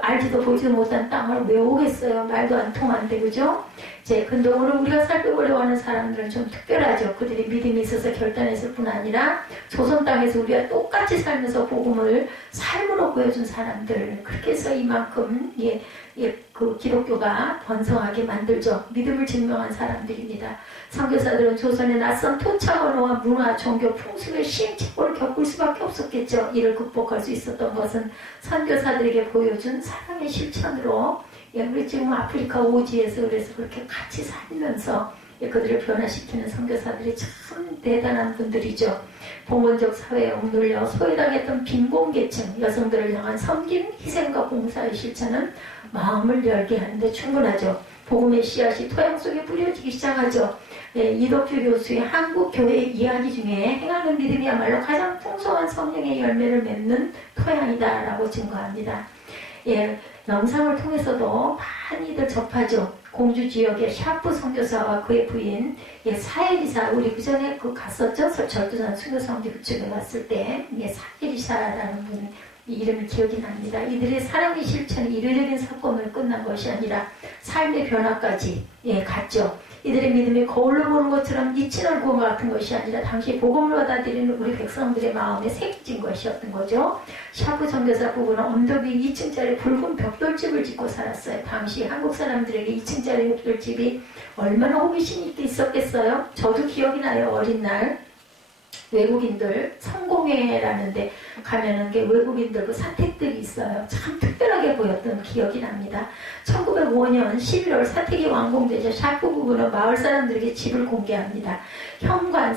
알지도 보지도 못한 땅을 왜 오겠어요? 말도 안 통한데, 그죠? 근데 오늘 우리가 살펴보려고 하는 사람들은 좀 특별하죠. 그들이 믿음이 있어서 결단했을 뿐 아니라 조선 땅에서 우리가 똑같이 살면서 복음을 삶으로 보여준 사람들. 그렇게 해서 이만큼 그 기독교가 번성하게 만들죠. 믿음을 증명한 사람들입니다. 선교사들은 조선의 낯선 토착 언어와 문화, 종교, 풍습의 시행착오를 겪을 수밖에 없었겠죠. 이를 극복할 수 있었던 것은 선교사들에게 보여준 사랑의 실천으로 우리 지금 아프리카 오지에서 그래서 그렇게 같이 살면서 그들을 변화시키는 선교사들이 참 대단한 분들이죠. 봉건적 사회에 억눌려 소외당했던 빈곤계층 여성들을 향한 섬김, 희생과 봉사의 실천은 마음을 열게 하는데 충분하죠. 복음의 씨앗이 토양 속에 뿌려지기 시작하죠. 이덕규 교수의 한국교회 이야기 중에 행하는 믿음이야말로 가장 풍성한 성령의 열매를 맺는 토양이다라고 증거합니다. 영상을 통해서도 많이들 접하죠. 공주 지역의 샤프 선교사와 그의 부인 사에리사, 우리 그 전에 갔었죠. 절두산 선교사원들 그쪽에 갔을 때 사에리사라는 분 이름이 기억이 납니다. 이들의 사랑의 실천이 이례적인 사건으로 끝난 것이 아니라 삶의 변화까지 갔죠. 이들의 믿음이 거울로 보는 것처럼 이치널 구원 같은 것이 아니라 당시 복음을 받아들이는 우리 백성들의 마음에 새겨진 것이었던 거죠. 샤프 선교사 부부는 언덕 위 2층짜리 붉은 벽돌집을 짓고 살았어요. 당시 한국 사람들에게 2층짜리 벽돌집이 얼마나 호기심이 있게 있었겠어요. 저도 기억이 나요. 어린 날 외국인들 성공회라는데 가면은 게 외국인들 그 사택들이 있어요. 참 특별하게 보였던 기억이 납니다. 1905년 11월 사택이 완공되자 샤프 부부는 마을 사람들에게 집을 공개합니다. 현관,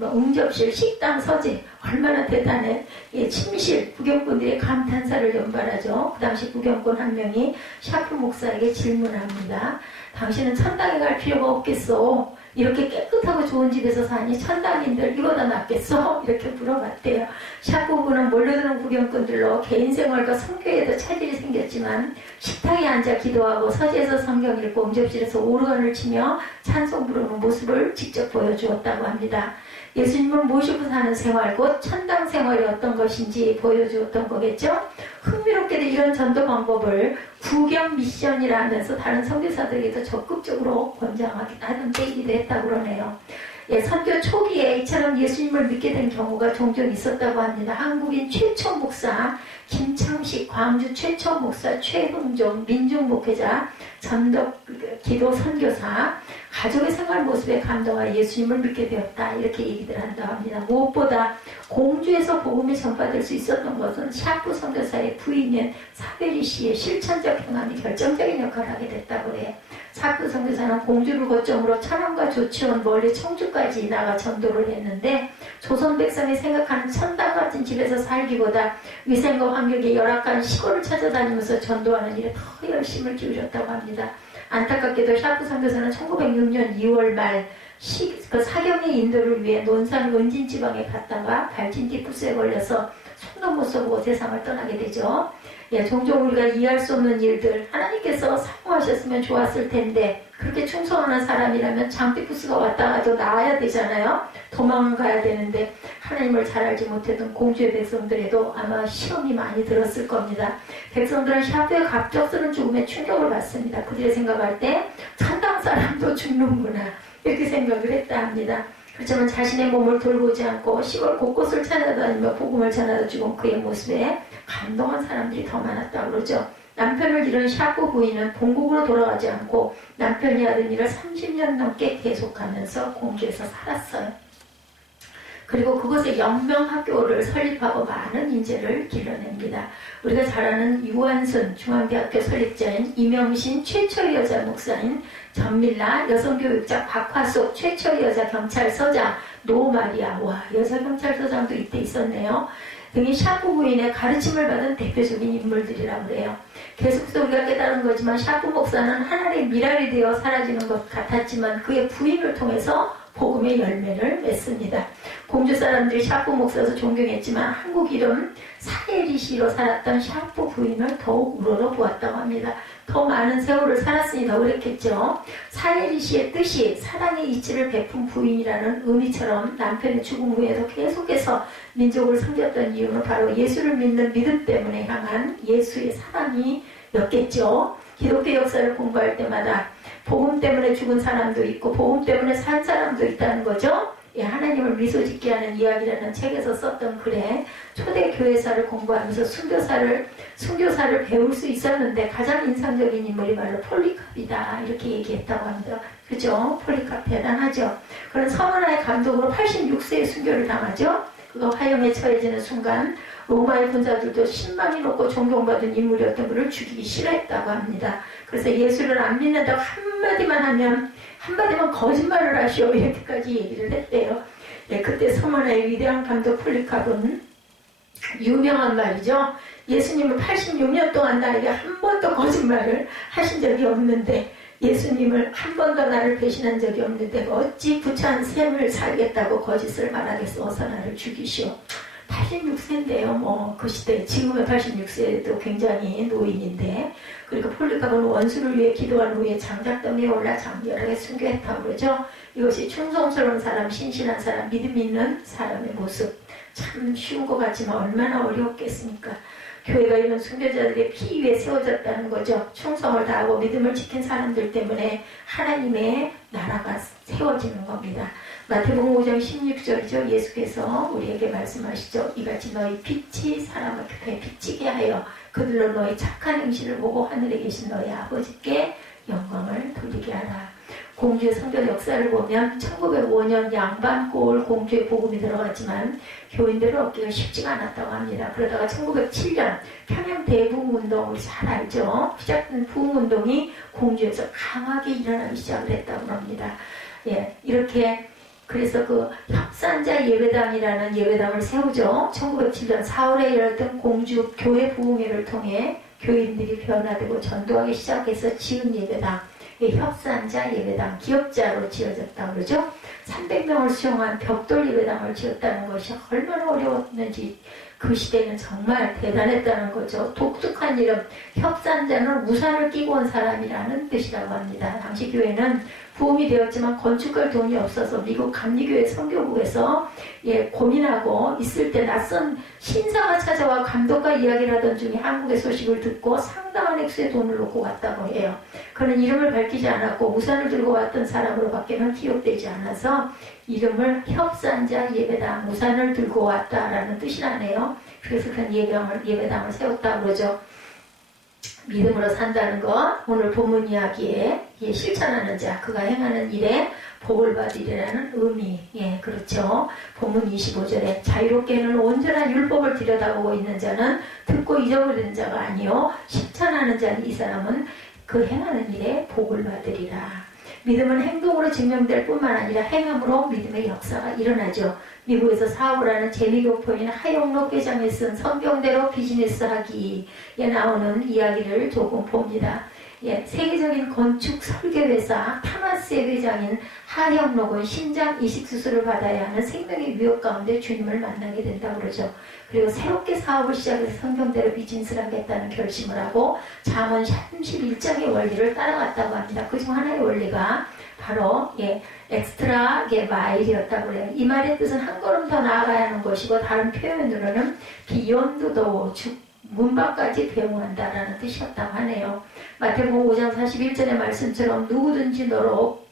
응접실, 식당, 서재 얼마나 대단해. 침실, 구경꾼들의 감탄사를 연발하죠. 그 당시 구경꾼 한 명이 샤프 목사에게 질문합니다. 당신은 천당에 갈 필요가 없겠어. 이렇게 깨끗하고 좋은 집에서 사니 천당인들 이보다 낫겠어? 이렇게 물어봤대요. 샤프부는 몰려드는 구경꾼들로 개인 생활과 성교에도 차질이 생겼지만 식탁에 앉아 기도하고 서재에서 성경 읽고 응접실에서 오르간을 치며 찬송 부르는 모습을 직접 보여주었다고 합니다. 예수님을 모시고 사는 생활, 곧 천당 생활이 어떤 것인지 보여주었던 거겠죠? 흥미롭게도 이런 전도 방법을 구경 미션이라 하면서 다른 선교사들에게도 적극적으로 권장하던 때이기도 했다고 그러네요. 선교 초기에 이처럼 예수님을 믿게 된 경우가 종종 있었다고 합니다. 한국인 최초 목사 김창식, 광주 최초 목사 최흥종, 민중 목회자, 전덕 기도 선교사, 가족의 생활 모습에 감동하여 예수님을 믿게 되었다. 이렇게 얘기들 한다고 합니다. 무엇보다 공주에서 복음이 전파될 수 있었던 것은 샤프 선교사의 부인인 사베리 씨의 실천적 행함이 결정적인 역할을 하게 됐다고 해요. 샤프 선교사는 공주를 거점으로 천안과 조치원 멀리 청주까지 나가 전도를 했는데 조선 백성이 생각하는 천당 같은 집에서 살기보다 위생과 환경이 열악한 시골을 찾아다니면서 전도하는 일에 더 열심을 기울였다고 합니다. 안타깝게도 샤프 선교사는 1906년 2월 말 사경의 인도를 위해 논산 은진 지방에 갔다가 발진 디프스에 걸려서 손도 못 써보고 세상을 떠나게 되죠. 종종 우리가 이해할 수 없는 일들 하나님께서 사용하셨으면 좋았을 텐데 그렇게 충성하는 사람이라면 장디프스가 왔다가도 나와야 되잖아요. 도망을 가야 되는데 하나님을 잘 알지 못했던 공주의 백성들에도 아마 시험이 많이 들었을 겁니다. 백성들은 샤프의 갑작스러운 죽음에 충격을 받습니다. 그들이 생각할 때 천당 사람도 죽는구나 이렇게 생각을 했다 합니다. 그렇지만 자신의 몸을 돌보지 않고 시골 곳곳을 찾아다니며 복음을 전하다 죽은 그의 모습에 감동한 사람들이 더 많았다고 그러죠. 남편을 잃은 샤프 부인은 본국으로 돌아가지 않고 남편이 하던 일을 30년 넘게 계속하면서 공주에서 살았어요. 그리고 그곳에 연명학교를 설립하고 많은 인재를 길러냅니다. 우리가 잘 아는 유한순 중앙대학교 설립자인 이명신 최초의 여자 목사인 전밀라 여성교육자 박화숙 최초의 여자 경찰서장 노마리아 와 여자 경찰서장도 이때 있었네요. 등이 샤프 부인의 가르침을 받은 대표적인 인물들이라고 그래요. 계속해서 우리가 깨달은 거지만 샤프 목사는 하나님의 미랄이 되어 사라지는 것 같았지만 그의 부인을 통해서 복음의 열매를 맺습니다. 공주 사람들이 샤프 목사도 존경했지만 한국 이름 사예리시로 살았던 샤프 부인을 더욱 우러러 보았다고 합니다. 더 많은 세월을 살았으니 더 그랬겠죠. 사예리시의 뜻이 사랑의 이치를 베푼 부인이라는 의미처럼 남편의 죽음 후에도 계속해서 민족을 섬겼던 이유는 바로 예수를 믿는 믿음 때문에 향한 예수의 사랑이었겠죠. 기독교 역사를 공부할 때마다 복음 때문에 죽은 사람도 있고 복음 때문에 산 사람도 있다는 거죠. 예, 하나님을 미소짓게 하는 이야기라는 책에서 썼던 글에 초대 교회사를 공부하면서 순교사를 배울 수 있었는데 가장 인상적인 인물이 바로 폴리캅이다 이렇게 얘기했다고 합니다. 그죠? 폴리캅 대단하죠. 그런 서머나의 감독으로 86세에 순교를 당하죠. 그가 화형에 처해지는 순간 로마의 군사들도 신망이 높고 존경받은 인물이었던 그를 죽이기 싫어했다고 합니다. 그래서 예수를 안 믿는다고 한마디만 거짓말을 하시오 이렇게까지 얘기를 했대요. 네, 그때 서머나의 위대한 감독 폴리캅은 유명한 말이죠. 예수님을 86년 동안 나에게 한 번도 거짓말을 하신 적이 없는데 예수님을 한 번도 나를 배신한 적이 없는데 어찌 부처한 셈을 살겠다고 거짓을 말하겠어. 어서 나를 죽이시오. 86세인데요. 그 시대 지금의 86세도 굉장히 노인인데 그러니까 폴리캅은 원수를 위해 기도한 후에 장작더미에 올라 장렬하게 순교했다고 그러죠. 이것이 충성스러운 사람, 신실한 사람, 믿음 있는 사람의 모습. 참 쉬운 것 같지만 얼마나 어려웠겠습니까. 교회가 이런 순교자들의 피 위에 세워졌다는 거죠. 충성을 다하고 믿음을 지킨 사람들 때문에 하나님의 나라가 세워지는 겁니다. 마태복음 5장 16절이죠. 예수께서 우리에게 말씀하시죠. 이같이 너희 빛이 사람을 비치게 하여 그들로 너희 착한 행실을 보고 하늘에 계신 너희 아버지께 영광을 돌리게 하라. 공주의 성교 역사를 보면 1905년 양반골 공주의 복음이 들어갔지만 교인들을 얻기가 쉽지가 않았다고 합니다. 그러다가 1907년 평양 대부흥운동 잘 알죠. 시작된 부흥운동이 공주에서 강하게 일어나기 시작을 했다고 합니다. 예, 이렇게 그래서 그 협산자 예배당이라는 예배당을 세우죠. 1907년 4월에 열렸던 공주 교회 부흥회를 통해 교인들이 변화되고 전도하기 시작해서 지은 예배당, 협산자 예배당, 기업자로 지어졌다고 그러죠. 300명을 수용한 벽돌 예배당을 지었다는 것이 얼마나 어려웠는지 그 시대는 정말 대단했다는 거죠. 독특한 이름, 협산자는 우산을 끼고 온 사람이라는 뜻이라고 합니다. 당시 교회는 부흥이 되었지만 건축할 돈이 없어서 미국 감리교회 선교부에서 고민하고 있을 때 낯선 신사가 찾아와 감독과 이야기를 하던 중에 한국의 소식을 듣고 상당한 액수의 돈을 놓고 갔다고 해요. 그는 이름을 밝히지 않았고 우산을 들고 왔던 사람으로 밖에는 기억되지 않아서 이름을 협산자 예배당, 우산을 들고 왔다라는 뜻이라네요. 그래서 그런 예배당을 세웠다고 그러죠. 믿음으로 산다는 것, 오늘 본문 이야기에 실천하는 자, 그가 행하는 일에 복을 받으리라는 의미. 예, 그렇죠. 본문 25절에 자유롭게는 온전한 율법을 들여다보고 있는 자는 듣고 잊어버리는 자가 아니요 실천하는 자는 이 사람은 그 행하는 일에 복을 받으리라. 믿음은 행동으로 증명될 뿐만 아니라 행함으로 믿음의 역사가 일어나죠. 미국에서 사업을 하는 재미교포인 하영록 회장이 쓴 성경대로 비즈니스 하기에 나오는 이야기를 조금 봅니다. 세계적인 건축 설계회사 타마스의 회장인 하영록은 심장 이식 수술을 받아야 하는 생명의 위협 가운데 주님을 만나게 된다고 그러죠. 그리고 새롭게 사업을 시작해서 성경대로 비즈니스를 하겠다는 결심을 하고 잠언 31장의 원리를 따라갔다고 합니다. 그중 하나의 원리가 바로 엑스트라 마일이었다고 그래요. 이 말의 뜻은 한 걸음 더 나아가야 하는 것이고 다른 표현으로는 비욘드 더 문 밖까지 배웅한다라는 뜻이었다고 하네요. 마태복음 5장 41절의 말씀처럼 누구든지 너로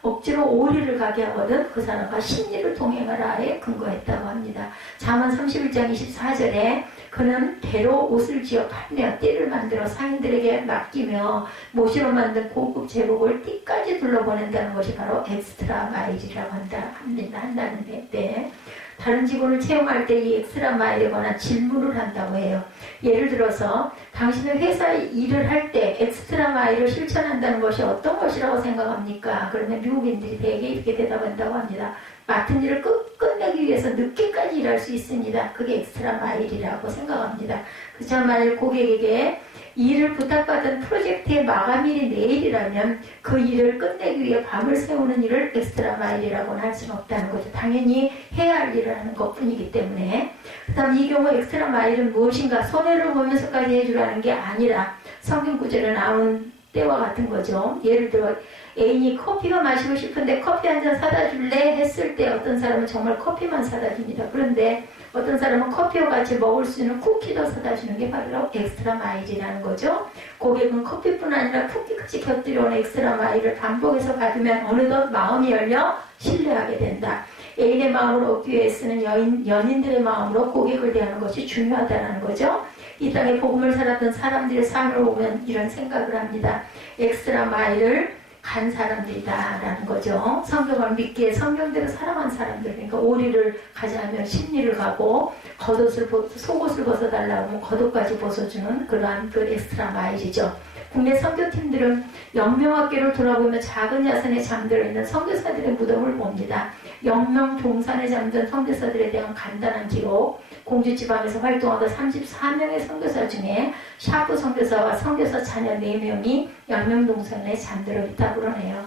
억지로 오리를 가게 하거든 그 사람과 심리를 동행하라에 근거했다고 합니다. 잠언 31장 24절에 그는 배로 옷을 지어 팔며 띠를 만들어 상인들에게 맡기며 못으로 만든 고급 제복을 띠까지 둘러보낸다는 것이 바로 엑스트라 마일이라고 한다는데 다른 직원을 채용할 때 이 엑스트라 마일에 관한 질문을 한다고 해요. 예를 들어서 당신은 회사에 일을 할 때 엑스트라 마일을 실천한다는 것이 어떤 것이라고 생각합니까? 그러면 미국인들이 대개 이렇게 대답한다고 합니다. 맡은 일을 끝내기 위해서 늦게까지 일할 수 있습니다. 그게 엑스트라 마일이라고 생각합니다. 그렇지만 만일 고객에게 일을 부탁받은 프로젝트의 마감일이 내일이라면 그 일을 끝내기 위해 밤을 새우는 일을 엑스트라 마일이라고는 할 수는 없다는 거죠. 당연히 해야 할 일을 하는 것뿐이기 때문에. 그 다음 이 경우 엑스트라 마일은 무엇인가? 손해를 보면서까지 해주라는 게 아니라 성경 구절에 나오는 때와 같은 거죠. 예를 들어 애인이 커피가 마시고 싶은데 커피 한 잔 사다 줄래? 했을 때 어떤 사람은 정말 커피만 사다 줍니다. 그런데 어떤 사람은 커피와 같이 먹을 수 있는 쿠키도 사다 주는 게 바로 엑스트라 마일이라는 거죠. 고객은 커피뿐 아니라 쿠키까지 곁들여온 엑스트라 마일을 반복해서 받으면 어느덧 마음이 열려 신뢰하게 된다. 애인의 마음을 얻기 위해 쓰는 연인들의 마음으로 고객을 대하는 것이 중요하다는 거죠. 이 땅에 복음을 살았던 사람들의 삶을 보면 이런 생각을 합니다. 엑스트라 마일을 간 사람들이다라는 거죠. 성경을 믿기에 성경대로 살아간 사람들, 그러니까 오리를 가자면 심리를 가고 속옷을 벗어달라고 하면 겉옷까지 벗어주는 그러한 그 엑스트라 마일이죠. 국내 선교팀들은 영명학교를 돌아보며 작은 야산에 잠들어 있는 선교사들의 무덤을 봅니다. 영명 동산에 잠든 선교사들에 대한 간단한 기록, 공주 지방에서 활동하던 34명의 선교사 중에 샤프 선교사와 선교사 자녀 4명이 영명동산에 잠들어 있다고 그러네요.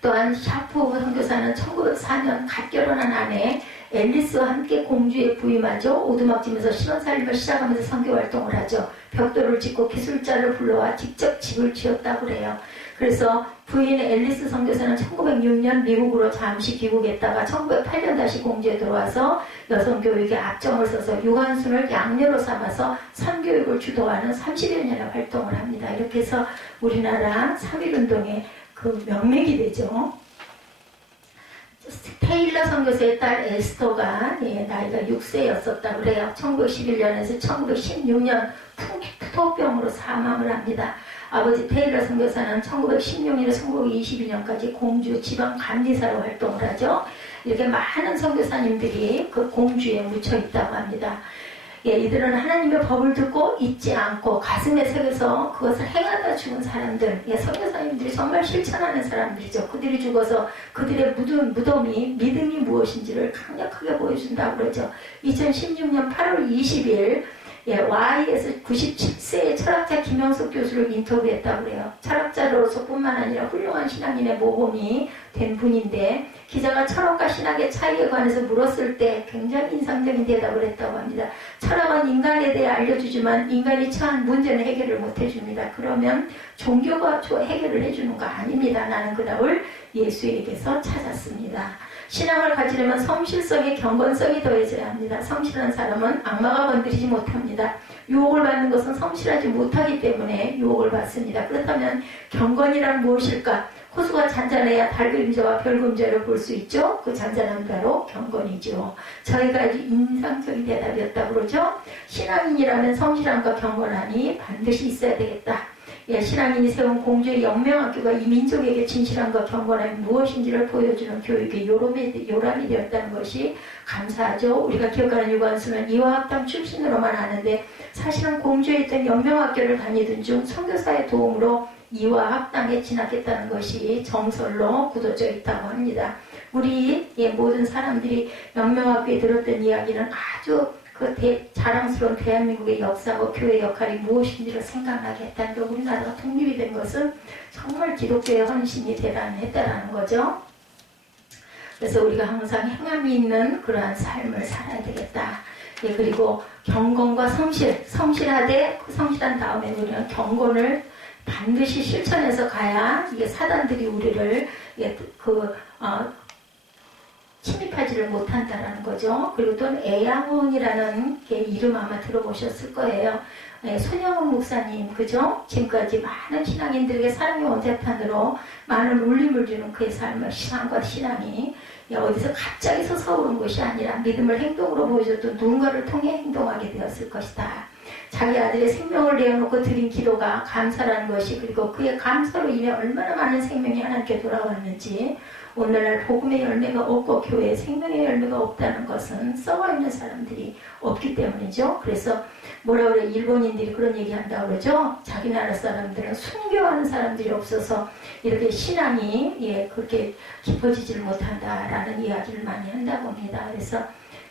또한 샤프 선교사는 1904년 갓 결혼한 아내 앨리스와 함께 공주에 부임하죠. 오두막집에서 신혼살림을 시작하면서 선교활동을 하죠. 벽돌을 짓고 기술자를 불러와 직접 집을 지었다고 그래요. 그래서 부인 앨리스 선교사는 1906년 미국으로 잠시 귀국했다가 1908년 다시 공주에 들어와서 여성교육에 앞장을 서서 유한순을 양녀로 삼아서 선교육을 주도하는 30여 년의 활동을 합니다. 이렇게 해서 우리나라 3.1운동의 그 명맥이 되죠. 테일러 선교사의 딸 에스터가 나이가 6세였었다고 그래요. 1911년에서 1916년 풍토병으로 사망을 합니다. 아버지 테일러 선교사는 1916년에서 1922년까지 공주 지방 감리사로 활동을 하죠. 이렇게 많은 선교사님들이 그 공주에 묻혀 있다고 합니다. 이들은 하나님의 법을 듣고 잊지 않고 가슴에 새겨서 그것을 행하다 죽은 사람들, 선교사님들이 정말 실천하는 사람들이죠. 그들이 죽어서 그들의 무덤이 믿음이 무엇인지를 강력하게 보여준다고 그러죠. 2016년 8월 20일 Y에서 97세의 철학자 김영석 교수를 인터뷰했다고 그래요. 철학자로서 뿐만 아니라 훌륭한 신앙인의 모범이 된 분인데 기자가 철학과 신학의 차이에 관해서 물었을 때 굉장히 인상적인 대답을 했다고 합니다. 철학은 인간에 대해 알려주지만 인간이 처한 문제는 해결을 못 해줍니다. 그러면 종교가 해결을 해주는 거 아닙니다. 나는 그 답을 예수에게서 찾았습니다. 신앙을 가지려면 성실성에 경건성이 더해져야 합니다. 성실한 사람은 악마가 건드리지 못합니다. 유혹을 받는 것은 성실하지 못하기 때문에 유혹을 받습니다. 그렇다면 경건이란 무엇일까? 호수가 잔잔해야 달 그림자와 별 그림자를 볼 수 있죠. 그 잔잔한 바로 경건이죠. 저희가 아주 인상적인 대답이었다고 그러죠. 신앙인이라면 성실함과 경건함이 반드시 있어야 되겠다. 신앙인이 세운 공주의 영명학교가 이 민족에게 진실함과 경건함이 무엇인지를 보여주는 교육의 요람이 되었다는 것이 감사하죠. 우리가 기억하는 유관순은 이화학당 출신으로만 아는데 사실은 공주에 있던 영명학교를 다니던 중 선교사의 도움으로 이화학당에 진학했다는 것이 정설로 굳어져 있다고 합니다. 우리 모든 사람들이 영명학교에 들었던 이야기는 아주 자랑스러운 대한민국의 역사하고 교회 역할이 무엇인지를 생각나게 했다는 게 우리나라가 독립이 된 것은 정말 기독교의 헌신이 대단했다는 거죠. 그래서 우리가 항상 행함이 있는 그러한 삶을 살아야 되겠다. 그리고 경건과 성실하되 그 성실한 다음에 우리는 경건을 반드시 실천해서 가야 이게 사단들이 우리를 침입하지를 기뻐지지를 못한다라는 거죠. 그리고 또 애양원이라는 게 이름 아마 들어보셨을 거예요. 손영훈 목사님, 그죠? 지금까지 많은 신앙인들에게 사랑의 원자탄으로 많은 울림을 주는 그의 삶을 신앙과 신앙이 어디서 갑자기 솟아오른 것이 아니라 믿음을 행동으로 보여줬던 누군가를 통해 행동하게 되었을 것이다. 자기 아들의 생명을 내어놓고 드린 기도가 감사라는 것이, 그리고 그의 감사로 인해 얼마나 많은 생명이 하나님께 돌아왔는지, 오늘날 복음의 열매가 없고 교회에 생명의 열매가 없다는 것은 썩어있는 사람들이 없기 때문이죠. 그래서 뭐라 그래, 일본인들이 그런 얘기한다고 그러죠. 자기 나라 사람들은 순교하는 사람들이 없어서 이렇게 신앙이 그렇게 깊어지지를 못한다라는 이야기를 많이 한다고 합니다. 그래서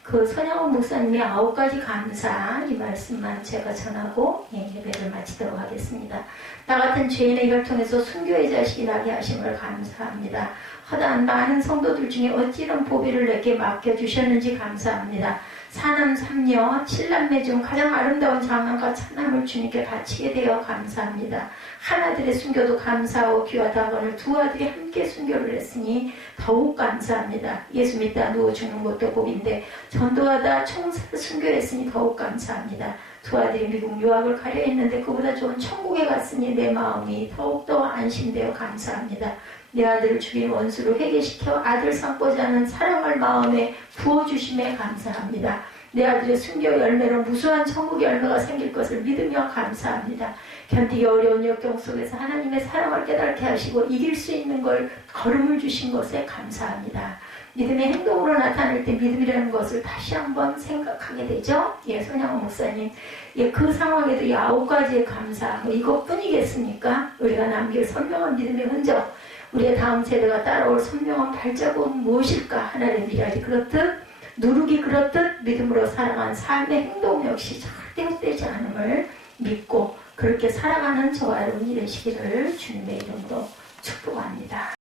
그 손양훈 목사님의 9가지 감사, 이 말씀만 제가 전하고 예배를 마치도록 하겠습니다. 나 같은 죄인의 혈통에서 순교의 자식이 나게 하심을 감사합니다. 허다한 많은 성도들 중에 어찌 이런 보배를 내게 맡겨주셨는지 감사합니다. 사남 삼녀 7남매 중 가장 아름다운 장남과 차남을 주님께 바치게 되어 감사합니다. 하나들의 순교도 감사하고 귀하다거늘 두 아들이 함께 순교를 했으니 더욱 감사합니다. 예수 믿다 누워 죽는 것도 복인데 전도하다 총사를 순교했으니 더욱 감사합니다. 두 아들이 미국 유학을 가려 했는데 그보다 좋은 천국에 갔으니 내 마음이 더욱더 안심되어 감사합니다. 내 아들을 죽인 원수를 회개시켜 아들 삼고자 하는 사랑을 마음에 부어주심에 감사합니다. 내 아들의 순교 열매로 무수한 천국의 열매가 생길 것을 믿으며 감사합니다. 견디기 어려운 역경 속에서 하나님의 사랑을 깨닫게 하시고 이길 수 있는 걸 걸음을 주신 것에 감사합니다. 믿음의 행동으로 나타날 때 믿음이라는 것을 다시 한번 생각하게 되죠. 손양훈 목사님, 그 상황에도 이 9가지의 감사, 이것뿐이겠습니까? 우리가 남길 선명한 믿음의 흔적, 우리의 다음 세대가 따라올 선명한 발자국은 무엇일까? 하나님의 미랄이 그렇듯, 누룩이 그렇듯 믿음으로 살아간 삶의 행동 역시 절대 헛되지 않음을 믿고 그렇게 살아가는 저와 여러분이 되시기를 주님의 이름으로 축복합니다.